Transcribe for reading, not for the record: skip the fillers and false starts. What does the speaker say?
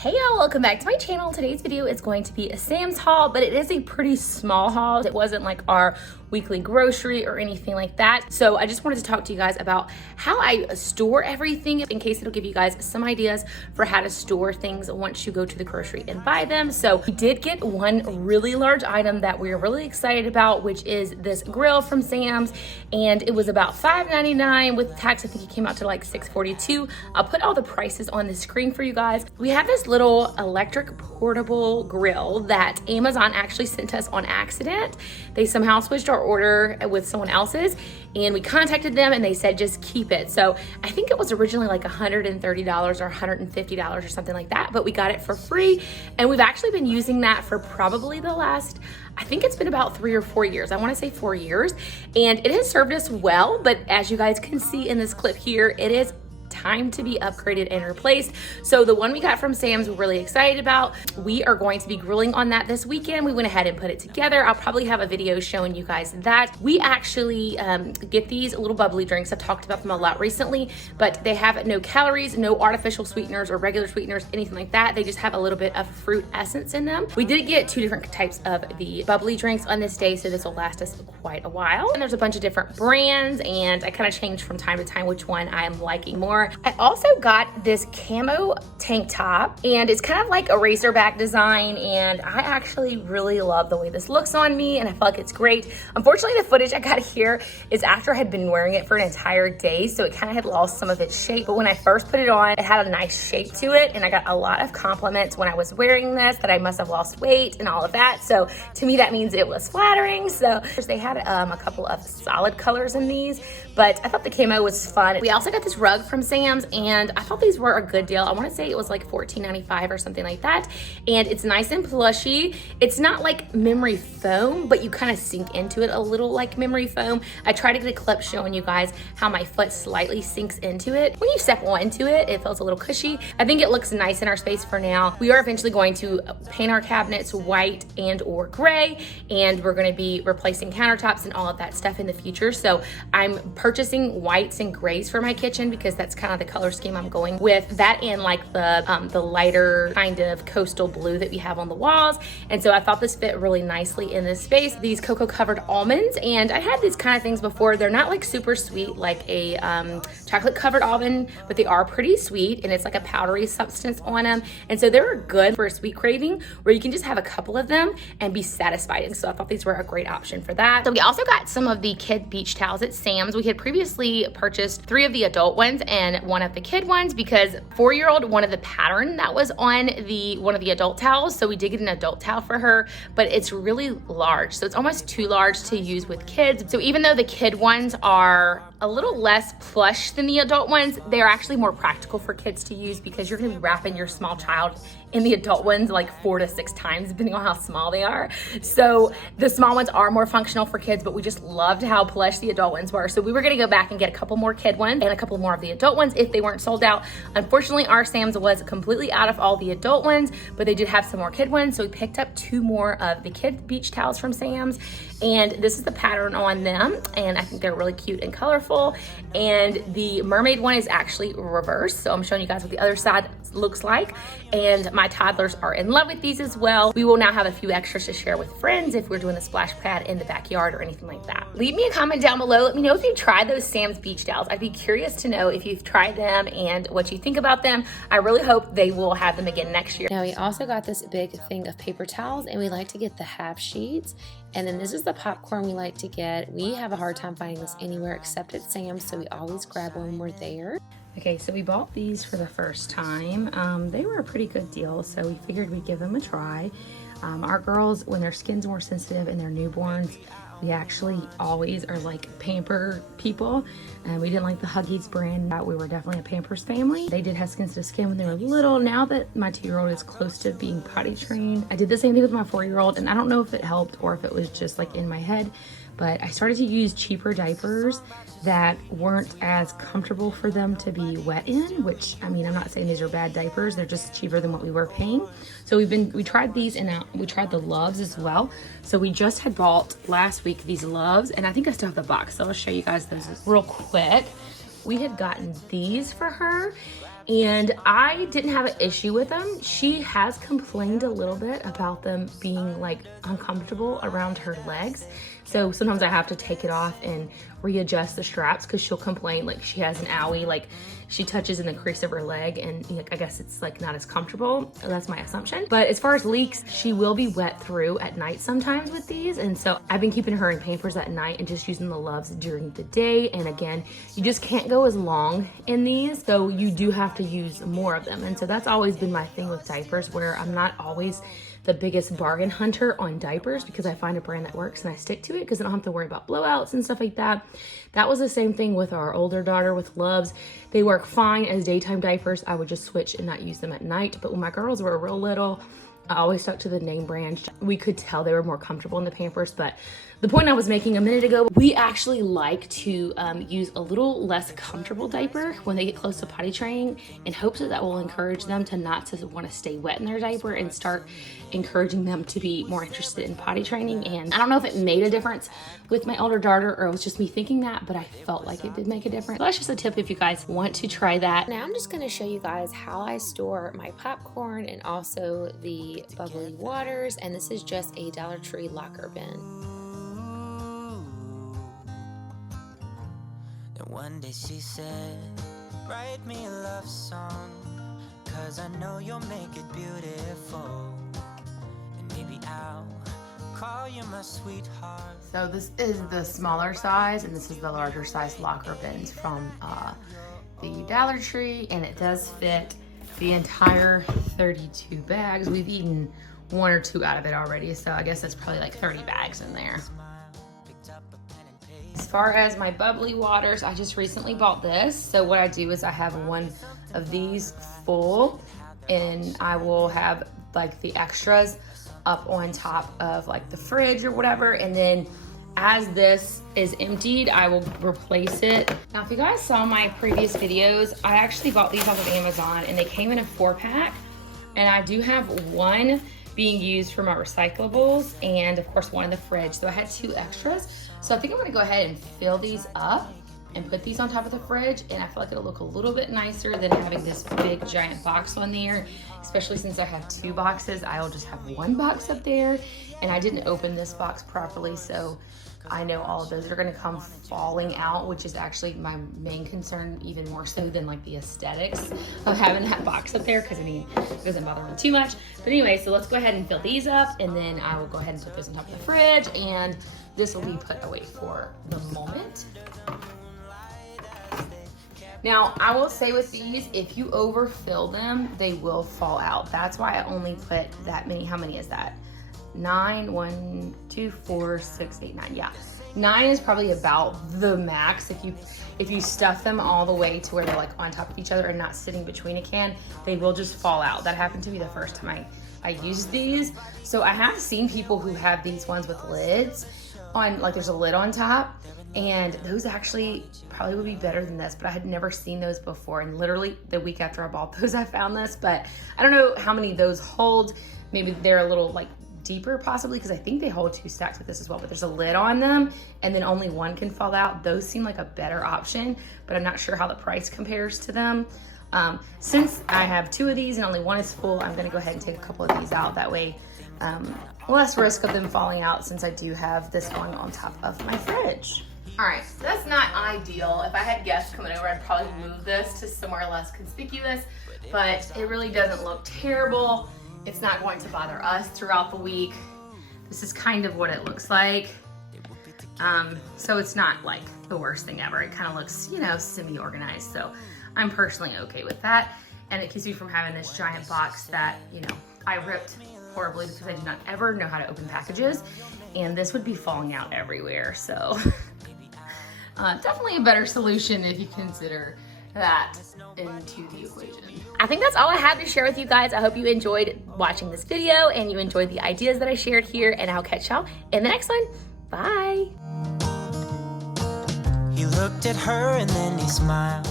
Hey y'all, welcome back to my channel. Today's video is going to be a Sam's haul, but it is a pretty small haul. It wasn't like our weekly grocery or anything like that. So I just wanted to talk to you guys about how I store everything in case it'll give you guys some ideas for how to store things once you go to the grocery and buy them. So we did get one really large item that we're really excited about, which is this grill from Sam's, and it was about $5.99 with tax. I think it came out to like $6.42. I'll put all the prices on the screen for you guys. We have this little electric portable grill that Amazon actually sent us on accident. They somehow switched our order with someone else's, and we contacted them and they said just keep it. So I think it was originally like $130 or $150 or something like that, but we got it for free, and we've actually been using that for probably the last, I think it's been about 3 or 4 years. I want to say 4 years, and it has served us well. But as you guys can see in this clip here, it is time to be upgraded and replaced. So the one we got from Sam's, we're really excited about. We are going to be grilling on that this weekend. We went ahead and put it together. I'll probably have a video showing you guys that. We actually get these little bubbly drinks. I've talked about them a lot recently, but they have no calories, no artificial sweeteners or regular sweeteners, anything like that. They just have a little bit of fruit essence in them. We did get 2 different types of the bubbly drinks on this day, so this will last us quite a while. And there's a bunch of different brands, and I kind of change from time to time which one I'm liking more. I also got this camo tank top, and it's kind of like a racerback design, and I actually really love the way this looks on me, and I feel like it's great. Unfortunately, the footage I got here is after I had been wearing it for an entire day, so it kind of had lost some of its shape. But when I first put it on, it had a nice shape to it, and I got a lot of compliments when I was wearing this that I must have lost weight and all of that. So to me, that means it was flattering. So they had a couple of solid colors in these, but I thought the camo was fun. We also got this rug from Sam's, and I thought these were a good deal. I want to say it was like $14.95 or something like that, and it's nice and plushy. It's not like memory foam, but you kind of sink into it a little like memory foam. I tried to get a clip showing you guys how my foot slightly sinks into it. When you step onto it, it feels a little cushy. I think it looks nice in our space for now. We are eventually going to paint our cabinets white and or gray, and we're going to be replacing countertops and all of that stuff in the future. So I'm purchasing whites and grays for my kitchen because that's kind of the color scheme I'm going with. That and like the lighter kind of coastal blue that we have on the walls. And so I thought this fit really nicely in this space. These cocoa covered almonds, and I had these kind of things before. They're not like super sweet like a chocolate covered almond, but they are pretty sweet, and it's like a powdery substance on them. And so they're good for a sweet craving where you can just have a couple of them and be satisfied. And so I thought these were a great option for that. So we also got some of the kid beach towels at Sam's. We had previously purchased 3 of the adult ones and 1 of the kid ones because 4-year-old wanted the pattern that was on one of the adult towels. So we did get an adult towel for her, but it's really large. So it's almost too large to use with kids. So even though the kid ones are a little less plush than the adult ones, they're actually more practical for kids to use because you're gonna be wrapping your small child in the adult ones like 4 to 6 times, depending on how small they are. So the small ones are more functional for kids, but we just loved how plush the adult ones were. So we were gonna go back and get a couple more kid ones and a couple more of the adult ones if they weren't sold out. Unfortunately, our Sam's was completely out of all the adult ones, but they did have some more kid ones. So we picked up 2 more of the kid beach towels from Sam's, and this is the pattern on them. And I think they're really cute and colorful. And the mermaid one is actually reversed. So I'm showing you guys what the other side looks like. And my toddlers are in love with these as well. We will now have a few extras to share with friends if we're doing the splash pad in the backyard or anything like that. Leave me a comment down below. Let me know if you've tried those Sam's beach towels. I'd be curious to know if you've tried them and what you think about them. I really hope they will have them again next year. Now we also got this big thing of paper towels, and we like to get the half sheets. And then this is the popcorn we like to get. We have a hard time finding this anywhere except at Sam's, so we always grab when we're there. Okay, so we bought these for the first time. They were a pretty good deal, so we figured we'd give them a try. Our girls, when their skin's more sensitive and they're newborns, we actually always are like pamper people, and we didn't like the Huggies brand. We were definitely a Pampers family. They did have sensitive skin when they were little. Now that my 2-year-old is close to being potty trained, I did the same thing with my 4-year-old, and I don't know if it helped or if it was just like in my head, but I started to use cheaper diapers that weren't as comfortable for them to be wet in, which, I mean, I'm not saying these are bad diapers, they're just cheaper than what we were paying. So we tried these, and we tried the Loves as well. So we just had bought last week these Loves, and I think I still have the box, so I'll show you guys those real quick. We had gotten these for her, and I didn't have an issue with them. She has complained a little bit about them being like uncomfortable around her legs. So sometimes I have to take it off and readjust the straps because she'll complain like she has an owie, like she touches in the crease of her leg and like, I guess it's like not as comfortable. That's my assumption. But as far as leaks, she will be wet through at night sometimes with these. And so I've been keeping her in Pampers at night and just using the Loves during the day. And again, you just can't go as long in these. So you do have to use more of them. And so that's always been my thing with diapers, where I'm not always the biggest bargain hunter on diapers because I find a brand that works and I stick to it because I don't have to worry about blowouts and stuff like that. That was the same thing with our older daughter with Loves. They work fine as daytime diapers. I would just switch and not use them at night. But when my girls were real little, I always stuck to the name brand. We could tell they were more comfortable in the Pampers, but the point I was making a minute ago, we actually like to use a little less comfortable diaper when they get close to potty training in hopes that will encourage them to not to want to stay wet in their diaper and start encouraging them to be more interested in potty training. And I don't know if it made a difference with my older daughter or it was just me thinking that, but I felt like it did make a difference. So that's just a tip if you guys want to try that. Now I'm just going to show you guys how I store my popcorn and also the bubbly waters, and this is just a Dollar Tree locker bin. One day she said, write me a love song, 'cause I know you'll make it beautiful, and maybe I'll call you my sweetheart. So this is the smaller size and this is the larger size locker bins from the Dollar Tree, and it does fit the entire 32 bags. We've eaten 1 or 2 out of it already, so I guess that's probably like 30 bags in there. As far as my bubbly waters, I just recently bought this. So what I do is I have one of these full and I will have like the extras up on top of like the fridge or whatever. And then as this is emptied, I will replace it. Now, if you guys saw my previous videos, I actually bought these off of Amazon and they came in a 4-pack. And I do have one being used for my recyclables and of course one in the fridge. So I had 2 extras. So I think I'm gonna go ahead and fill these up and put these on top of the fridge, and I feel like it'll look a little bit nicer than having this big giant box on there, especially since I have 2 boxes. I'll just have 1 box up there, and I didn't open this box properly, so I know all of those are gonna come falling out, which is actually my main concern, even more so than like the aesthetics of having that box up there, because I mean, it doesn't bother me too much. But anyway, so let's go ahead and fill these up, and then I will go ahead and put this on top of the fridge, and this will be put away for the moment. Now, I will say with these, if you overfill them, they will fall out. That's why I only put that many. How many is that? 9, 1, 2, 4, 6, 8, 9. Yeah, 9 is probably about the max. If you stuff them all the way to where they're like on top of each other and not sitting between a can, they will just fall out. That happened to me the first time I used these. So I have seen people who have these ones with lids on, like there's a lid on top, and those actually probably would be better than this, but I had never seen those before, and literally the week after I bought those I found this. But I don't know how many those hold. Maybe they're a little like deeper possibly, because I think they hold 2 stacks with this as well, but there's a lid on them and then only one can fall out. Those seem like a better option, but I'm not sure how the price compares to them. Since I have 2 of these and only 1 is full, I'm gonna go ahead and take a couple of these out. That way less risk of them falling out, since I do have this going on top of my fridge. All right, so that's not ideal. If I had guests coming over, I'd probably move this to somewhere less conspicuous, but it really doesn't look terrible. It's not going to bother us throughout the week. This is kind of what it looks like. So it's not like the worst thing ever. It kind of looks, you know, semi-organized. So I'm personally okay with that. And it keeps me from having this giant box that, you know, I ripped horribly because I do not ever know how to open packages. And this would be falling out everywhere. So definitely a better solution if you consider that into the equation. I think that's all I have to share with you guys. I hope you enjoyed watching this video and you enjoyed the ideas that I shared here, and I'll catch y'all in the next one. Bye. He looked at her and then he smiled.